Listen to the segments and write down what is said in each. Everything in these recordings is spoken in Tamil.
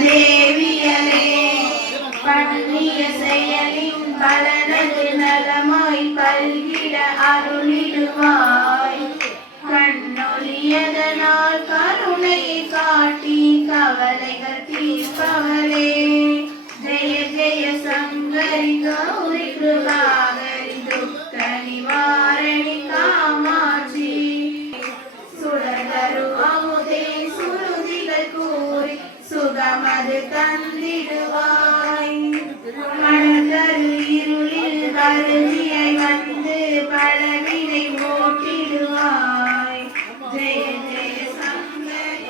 தேவியரே பண்ணிய செயலின் பலனது நலமாய் பல்கிட அருளிடுவாய் கண்ணொழியதனால் கருணை காட்டி கவலைகள் தீர்ப்பவளே ஜெய ஜெய சங்கரி கௌரி கிருபாகரி துக்க நிவாரணி காமாட்சி சுடதரு அமுதே சுருதிகள் கூறி சுகமது தந்திடுவாய் மனதரு இருளில் கருதியை வந்து பலவினை ஓட்டிடுவாய் ஜெய ஜெய சங்கரி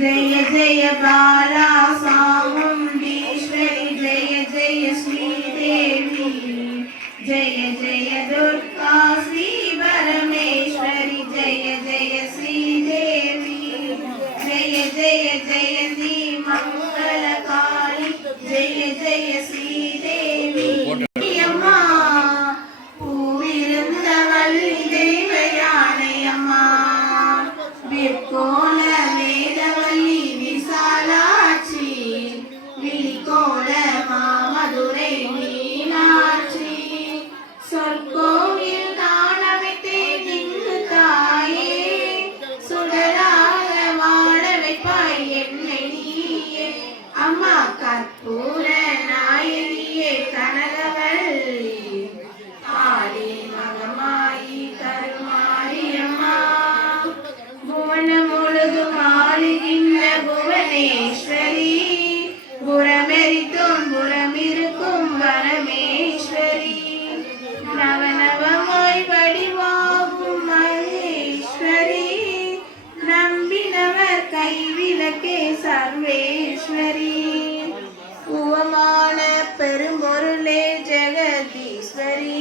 जय जय बाला चामुंडेश्वरी जय जय श्रीदेवी जय जय दुर्गा श्री परमेश्वरी जय जय श्रीदेवी जय जय जयंती मंगलकाली जय जय श्रीदेवी अम्मा पूविरुंदवल्ली देवयाने अम्मा विकोल மதுரை மீனாட்சி சொற்கோவில் நாணமைத்தேன் இங்கு தாயே சுடராக வாழ வைப்பாய் என்னை நீயே அம்மா கற்பூர நாயகியே கனகவல்லி ஆடி மகமாயி கருமாரி அம்மா புவனம் முழுதும் ஆளுகின்ற புவனேஸ்வரி புறமெரித்தும் புறமிருக்கும் பரமேஸ்வரி நவநவமாய் வடிவாகும் மகேஸ்வரி நம்பினவர் கைவிளக்கே சர்வேஸ்வரி உவமான பெரும்பொருளே ஜெகதீஸ்வரி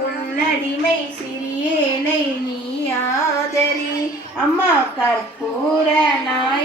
உன்னடிமை சிறியேனை நீ ஆதரி அம்மா கற்பூர நாய்